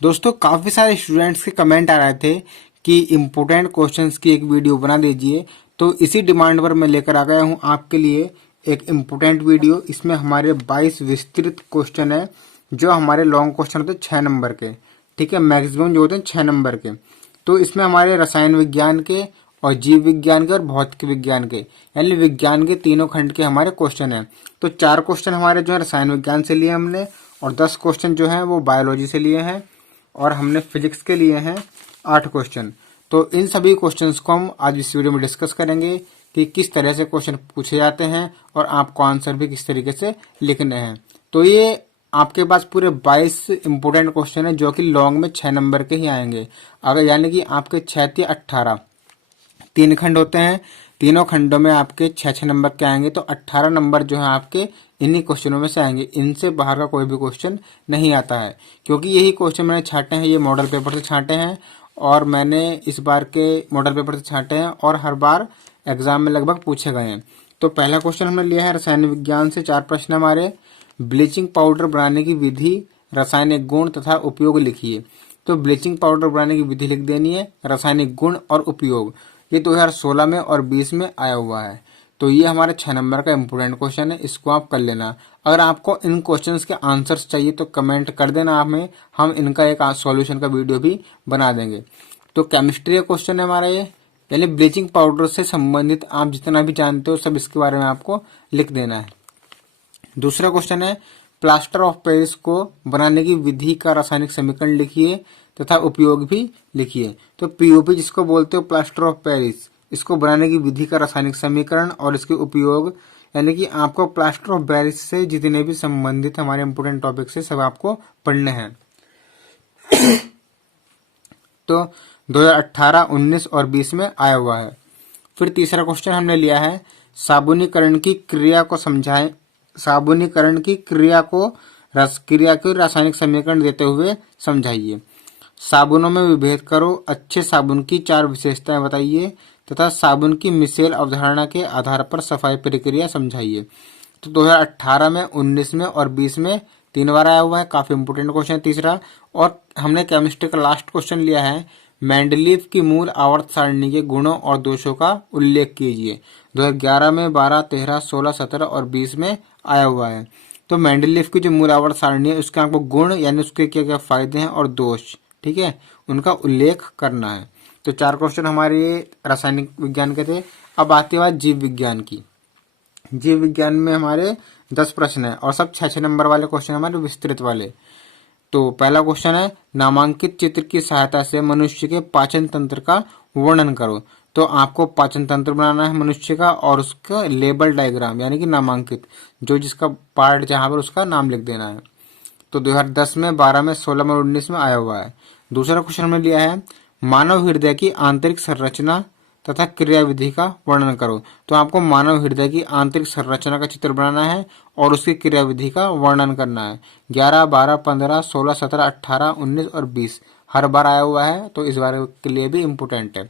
दोस्तों काफ़ी सारे स्टूडेंट्स के कमेंट आ रहे थे कि इम्पोर्टेंट क्वेश्चंस की एक वीडियो बना दीजिए। तो इसी डिमांड पर मैं लेकर आ गया हूं आपके लिए एक इम्पोर्टेंट वीडियो। इसमें हमारे 22 विस्तृत क्वेश्चन है जो हमारे लॉन्ग क्वेश्चन होते हैं 6 नंबर के। ठीक है, मैक्सिमम जो होते हैं 6 नंबर के। तो इसमें हमारे रसायन विज्ञान के और जीव विज्ञान के और भौतिक विज्ञान के यानी विज्ञान के तीनों खंड के हमारे क्वेश्चन हैं। तो 4 क्वेश्चन हमारे जो है रसायन विज्ञान से लिए हमने और 10 क्वेश्चन जो हैं वो बायोलॉजी से लिए हैं और हमने फिजिक्स के लिए हैं 8 क्वेश्चन। तो इन सभी क्वेश्चंस को हम आज इस वीडियो में डिस्कस करेंगे कि किस तरह से क्वेश्चन पूछे जाते हैं और आपको आंसर भी किस तरीके से लिखने हैं। तो ये आपके पास पूरे 22 इंपोर्टेंट क्वेश्चन है जो कि लॉन्ग में 6 नंबर के ही आएंगे। अगर यानी कि आपके 6 या 18 तीन खंड होते हैं, तीनों खंडों में आपके 6-6 नंबर के आएंगे। तो 18 नंबर जो है आपके इन्हीं क्वेश्चनों में से आएंगे। इनसे बाहर का कोई भी क्वेश्चन नहीं आता है, क्योंकि यही क्वेश्चन मैंने छांटे हैं, ये मॉडल पेपर से छांटे हैं और मैंने इस बार के मॉडल पेपर से छांटे हैं और हर बार एग्जाम में लगभग पूछे गए हैं। तो पहला क्वेश्चन हमने लिया है रसायन विज्ञान से। 4 प्रश्न हमारे। ब्लीचिंग पाउडर बनाने की विधि, रासायनिक गुण तथा उपयोग लिखिए। तो ब्लीचिंग पाउडर बनाने की विधि लिख देनी है, रासायनिक गुण और उपयोग। ये 2016 में और 20 में आया हुआ है। तो ये हमारे 6 नंबर का इंपोर्टेंट क्वेश्चन है, इसको आप कर लेना। अगर आपको इन क्वेश्चंस के आंसर्स चाहिए तो कमेंट कर देना हमें, हम इनका एक सॉल्यूशन का वीडियो भी बना देंगे। तो केमिस्ट्री का क्वेश्चन है हमारा ये, यानी ब्लीचिंग पाउडर से संबंधित आप जितना भी जानते हो सब इसके बारे में आपको लिख देना है। दूसरा क्वेश्चन है प्लास्टर ऑफ पेरिस को बनाने की विधि का रासायनिक समीकरण लिखिए तथा उपयोग भी लिखिए। तो पीओपी जिसको बोलते हो प्लास्टर ऑफ पेरिस, इसको बनाने की विधि का रासायनिक समीकरण और इसके उपयोग, यानी कि आपको प्लास्टर ऑफ पेरिस से जितने भी संबंधित हमारे इंपोर्टेंट टॉपिक से सब आपको पढ़ने हैं। तो 2018, 19 और 20 में आया हुआ है। फिर तीसरा क्वेश्चन हमने लिया है साबुनीकरण की क्रिया को समझाएं। साबुनीकरण की क्रिया को रासायनिक समीकरण देते हुए समझाइए। साबुनों में विभेद करो, अच्छे साबुन की 4 विशेषताएं बताइए तथा साबुन की मिसेल अवधारणा के आधार पर सफाई प्रक्रिया समझाइए। तो 2018 में, 19 में और 20 में 3 बार आया हुआ है। काफी इंपोर्टेंट क्वेश्चन तीसरा। और हमने केमिस्ट्री का लास्ट क्वेश्चन लिया है मेंडलीव की मूल आवर्त सारणी के गुणों और दोषों का उल्लेख कीजिए। 2011 में, 12, 13, 16, 17 और 20 में आया हुआ है। तो मेंडलीव की जो मूल आवर्त सारणी है उसके आपको गुण यानी उसके क्या क्या फायदे हैं और दोष, ठीक है, उनका उल्लेख करना है। तो 4 क्वेश्चन हमारे रासायनिक विज्ञान के थे। अब आती बात जीव विज्ञान की। जीव विज्ञान में हमारे 10 प्रश्न है और सब 6-6 नंबर वाले क्वेश्चन हमारे विस्तृत वाले। तो पहला क्वेश्चन है नामांकित चित्र की सहायता से मनुष्य के पाचन तंत्र का वर्णन करो। तो आपको पाचन तंत्र बनाना है मनुष्य का और उसका लेबल डायग्राम यानी कि नामांकित, जो जिसका पार्ट जहां पर उसका नाम लिख देना है। तो 2010 में, 12 में, 16 में और 19 में आया हुआ है। दूसरा क्वेश्चन हमने लिया है मानव हृदय की आंतरिक संरचना तथा क्रियाविधि का वर्णन करो। तो आपको मानव हृदय की आंतरिक संरचना का चित्र बनाना है और उसकी क्रियाविधि का वर्णन करना है। 11, 12, 15, 16, 17, 18, 19 और 20 हर बार आया हुआ है, तो इस बार के लिए भी इम्पोर्टेंट है।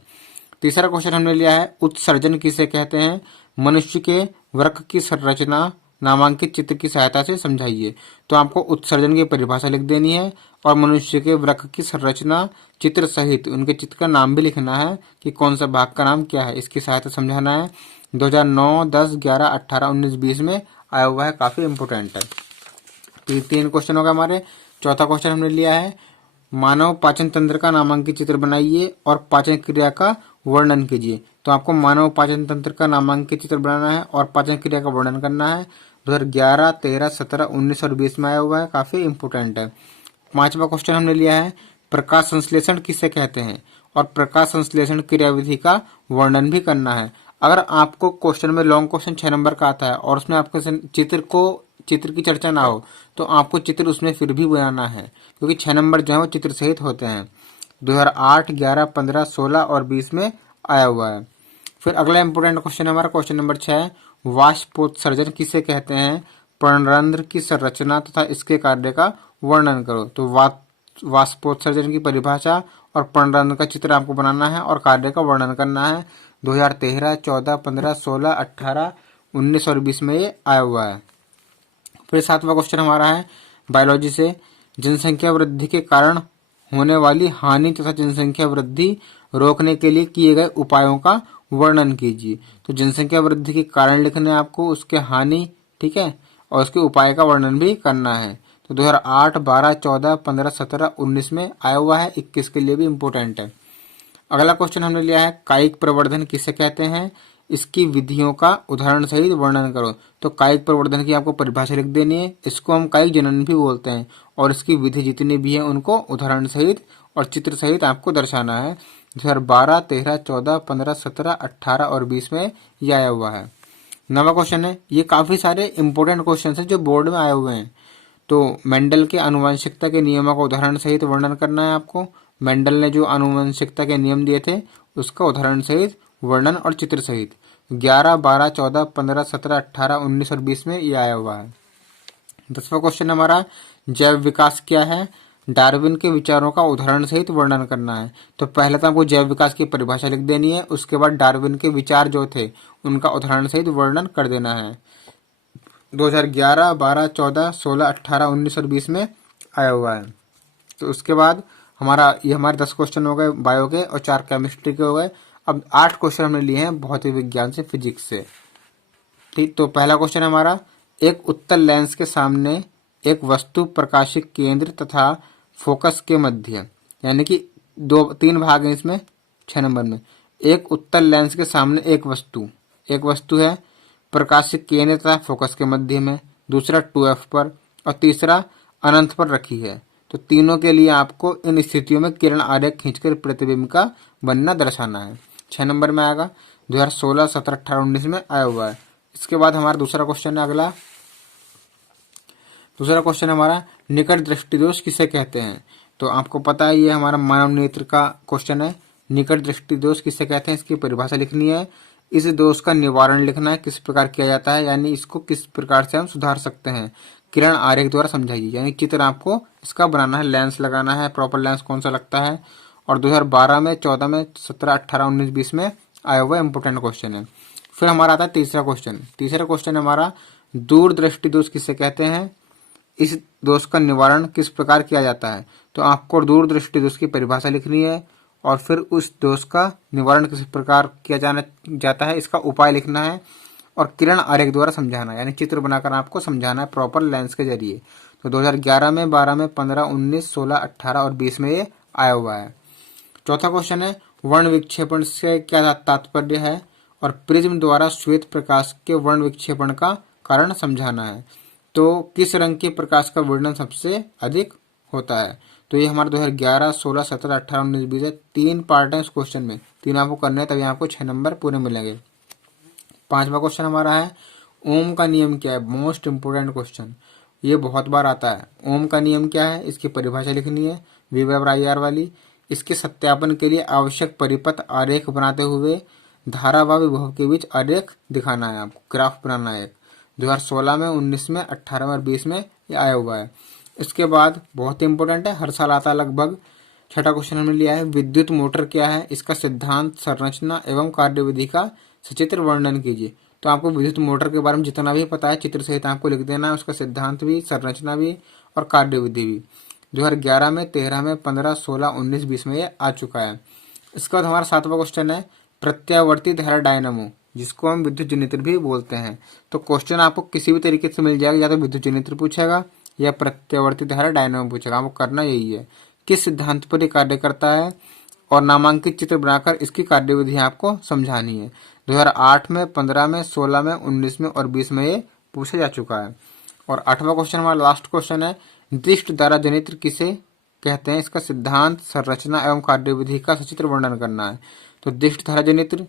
तीसरा क्वेश्चन हमने लिया है उत्सर्जन किसे कहते हैं। मनुष्य के वृक्क की संरचना नामांकित चित्र की सहायता से समझाइए। तो आपको उत्सर्जन की परिभाषा लिख देनी है और मनुष्य के वृक्क की संरचना चित्र सहित उनके चित्र का नाम भी लिखना है कि कौन सा भाग का नाम क्या है, इसकी सहायता समझाना है। 2009, 10, 11, 18, 19, 20 में आया हुआ है, काफी इंपोर्टेंट है। तो 3 क्वेश्चन होगा हमारे। चौथा क्वेश्चन हमने लिया है मानव पाचन तंत्र का नामांकित चित्र बनाइए और पाचन क्रिया का वर्णन कीजिए। तो आपको मानव पाचन तंत्र का नामांकित चित्र बनाना है और पाचन क्रिया का वर्णन करना है। 2011, 13, 17, 19 और 20 में आया हुआ है, काफी इंपोर्टेंट है। 5वां क्वेश्चन हमने लिया है प्रकाश संश्लेषण किसे कहते हैं और प्रकाश संश्लेषण क्रियाविधि का वर्णन भी करना है। अगर आपको क्वेश्चन में लॉन्ग क्वेश्चन 6 नंबर का आता है और उसमें आपके चित्र की चर्चा ना हो तो आपको चित्र उसमें फिर भी बनाना है, क्योंकि 6 नंबर जो है वो चित्र सहित होते हैं। 2008, 11, 15, 16 और 20 में आया हुआ है। फिर अगला इंपोर्टेंट क्वेश्चन हमारा क्वेश्चन नंबर 6 वाष्पोत्सर्जन किसे कहते हैं। पर्णरंध्र की संरचना तथा इसके कार्य का वर्णन करो। तो वाष्पोत्सर्जन की परिभाषा और पर्णरंध्र का चित्र आपको बनाना है और कार्य का वर्णन करना है। 2013, 14, 15, 16, 18, 19 और 20 में ये आया हुआ है। फिर 7वां क्वेश्चन हमारा है बायोलॉजी से जनसंख्या वृद्धि के कारण होने वाली हानि तथा जनसंख्या वृद्धि रोकने के लिए किए गए उपायों का वर्णन कीजिए। तो जनसंख्या वृद्धि के कारण लिखने हैं आपको, उसके हानि, ठीक है, और उसके उपाय का वर्णन भी करना है। तो 2008, 12, 14, 15, 17, 19 में आया हुआ है, 21 के लिए भी इम्पोर्टेंट है। अगला क्वेश्चन हमने लिया है कायिक प्रवर्धन किसे कहते हैं, इसकी विधियों का उदाहरण सहित वर्णन करो। तो कायिक प्रवर्धन की आपको परिभाषा लिख देनी है। इसको हम कायिक जनन भी बोलते हैं, और इसकी विधि जितनी भी है उनको उदाहरण सहित और चित्र सहित आपको दर्शाना है। 2012, 13, 14, 15, 17, 18 और 20 में यह आया हुआ है। नवा क्वेश्चन है, ये काफी सारे इंपॉर्टेंट क्वेश्चन है जो बोर्ड में आए हुए हैं। तो मेंडल के आनुवंशिकता के नियमों का उदाहरण सहित वर्णन करना है आपको। मेंडल ने जो आनुवंशिकता के नियम दिए थे उसका उदाहरण सहित वर्णन और चित्र सहित 11, 12, 14, 15, 17, 18, 19 और 20 में ये आया हुआ है। 10वां क्वेश्चन हमारा जैव विकास क्या है, डार्विन के विचारों का उदाहरण सहित वर्णन करना है। तो पहले तो आपको जैव विकास की परिभाषा लिख देनी है, उसके बाद डार्विन के विचार जो थे उनका उदाहरण सहित वर्णन कर देना है। 2011, 12, 14, 16, 18, 19 और 20 में आया हुआ है। तो उसके बाद हमारे 10 क्वेश्चन हो गए बायो के और 4 केमिस्ट्री के हो गए। अब 8 क्वेश्चन हमने लिए हैं भौतिक विज्ञान से, फिजिक्स से। ठीक, तो पहला क्वेश्चन हमारा, एक उत्तल लेंस के सामने एक वस्तु प्रकाशिक केंद्र तथा फोकस के मध्य, यानी कि 3 भाग हैं इसमें 6 नंबर में। एक उत्तल लेंस के सामने एक वस्तु है प्रकाशिक केंद्र तथा फोकस के मध्य में, दूसरा 2F पर और तीसरा अनंत पर रखी है। तो तीनों के लिए आपको इन स्थितियों में किरण आरेख खींचकर प्रतिबिंब का बनना दर्शाना है। 6 नंबर में आएगा। 2016, 17, 18, 19 में आया हुआ है। इसके बाद हमारा दूसरा क्वेश्चन है अगला। दूसरा क्वेश्चन हमारा निकट दृष्टि दोष किसे कहते हैं। तो आपको पता है ये हमारा मानव नेत्र का क्वेश्चन है। निकट दृष्टि दोष किसे कहते हैं, इसकी परिभाषा लिखनी है। इस दोष का निवारण लिखना है, किस प्रकार किया जाता है, यानी इसको किस प्रकार से हम सुधार सकते हैं, किरण आरेख द्वारा समझाइए, यानी चित्र आपको इसका बनाना है, लेंस लगाना है, प्रॉपर लेंस कौन सा लगता है। और 2012 में, 14 में, 17, 18, 19, 20 में आया हुआ इंपोर्टेंट क्वेश्चन है। फिर हमारा आता है तीसरा क्वेश्चन। तीसरा क्वेश्चन हमारा दूरदृष्टि दोष किसे कहते हैं, इस दोष का निवारण किस प्रकार किया जाता है। तो आपको दूरदृष्टि दोष की परिभाषा लिखनी है और फिर उस दोष का निवारण किस प्रकार किया जाता है इसका उपाय लिखना है और किरण आरेख द्वारा समझाना है, यानी चित्र बनाकर आपको समझाना है प्रॉपर लेंस के जरिए। तो 2011 में, 12 में, 15, 19, 16, 18 और 20 में ये आया हुआ है। चौथा क्वेश्चन है वर्ण विक्षेपण से क्या तात्पर्य है और प्रिज्म द्वारा श्वेत प्रकाश के वर्ण विक्षेपण का कारण समझाना है। तो किस रंग के प्रकाश का वर्णन सबसे अधिक होता है। तो ये हमारा 2011, 16, 17, 18, 19, 20 है। 3 पार्ट है इस क्वेश्चन में, 3 आपको करने हैं, तभी आपको 6 नंबर पूरे मिलेंगे। 5वां क्वेश्चन हमारा है ओम का नियम क्या है, मोस्ट इंपोर्टेंट क्वेश्चन, ये बहुत बार आता है। ओम का नियम क्या है, इसकी परिभाषा लिखनी है V/IR वाली। इसके सत्यापन के लिए आवश्यक परिपथ आरेख बनाते हुए धारा व विभव के बीच आरेख दिखाना है, आपको ग्राफ बनाना है। 2016 में, 19 में, 18 में और 20 में ये आया हुआ है। इसके बाद बहुत इंपॉर्टेंट है, हर साल आता है लगभग। 6ठा क्वेश्चन हमने लिया है विद्युत मोटर क्या है, इसका सिद्धांत, संरचना एवं कार्यविधि का सचित्र वर्णन कीजिए। तो आपको विद्युत मोटर के बारे में जितना भी पता है चित्र सहित आपको लिख देना है, उसका सिद्धांत भी, संरचना भी और कार्यविधि भी। 2011 में, 13 में, 15, 16, 19, 20 में ये आ चुका है। इसके बाद हमारा 7वां क्वेश्चन है प्रत्यावर्ती धारा डायनामो, जिसको हम विद्युत जनरेटर भी बोलते हैं। तो क्वेश्चन आपको किसी भी तरीके से मिल जाएगा, या तो विद्युत जनरेटर पूछेगा या प्रत्यावर्ती धारा डायनामो पूछेगा। आपको करना यही है, किस सिद्धांत पर ये कार्य करता है और नामांकित चित्र बनाकर इसकी कार्यविधि आपको समझानी है। 2008 में, 15 में, 16 में, 19 में और 20 में ये पूछा जा चुका है। और 8वां क्वेश्चन हमारा लास्ट क्वेश्चन है दृष्ट धारा जनित्र किसे कहते हैं, इसका सिद्धांत, संरचना एवं कार्यविधि का सचित्र वर्णन करना है। तो दृष्ट धारा जनित्र,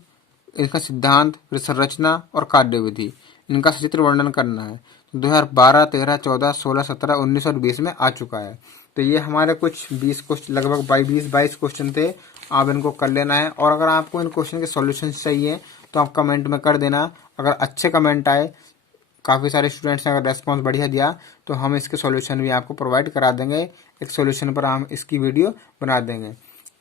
इसका सिद्धांत, फिर संरचना और कार्यविधि, इनका सचित्र वर्णन करना है। 2012, 13, 14, 16, 17, 19 और 20 में आ चुका है। तो ये हमारे कुछ 20 क्वेश्चन, लगभग 20-22 क्वेश्चन थे, आप इनको कर लेना है। और अगर आपको इन क्वेश्चन के सॉल्यूशन चाहिए तो आप कमेंट में कर देना। अगर अच्छे कमेंट आए, काफ़ी सारे स्टूडेंट्स ने अगर रेस्पॉन्स बढ़िया दिया तो हम इसके सॉल्यूशन भी आपको प्रोवाइड करा देंगे। एक सॉल्यूशन पर हम इसकी वीडियो बना देंगे।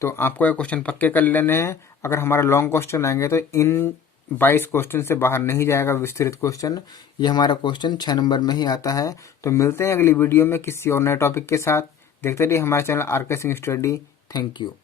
तो आपको ये क्वेश्चन पक्के कर लेने हैं। अगर हमारा लॉन्ग क्वेश्चन आएंगे तो इन 22 क्वेश्चन से बाहर नहीं जाएगा विस्तृत क्वेश्चन, ये हमारा क्वेश्चन 6 नंबर में ही आता है। तो मिलते हैं अगली वीडियो में किसी और नए टॉपिक के साथ। देखते रहिए हमारे चैनल आर के सिंह स्टडी। Thank you.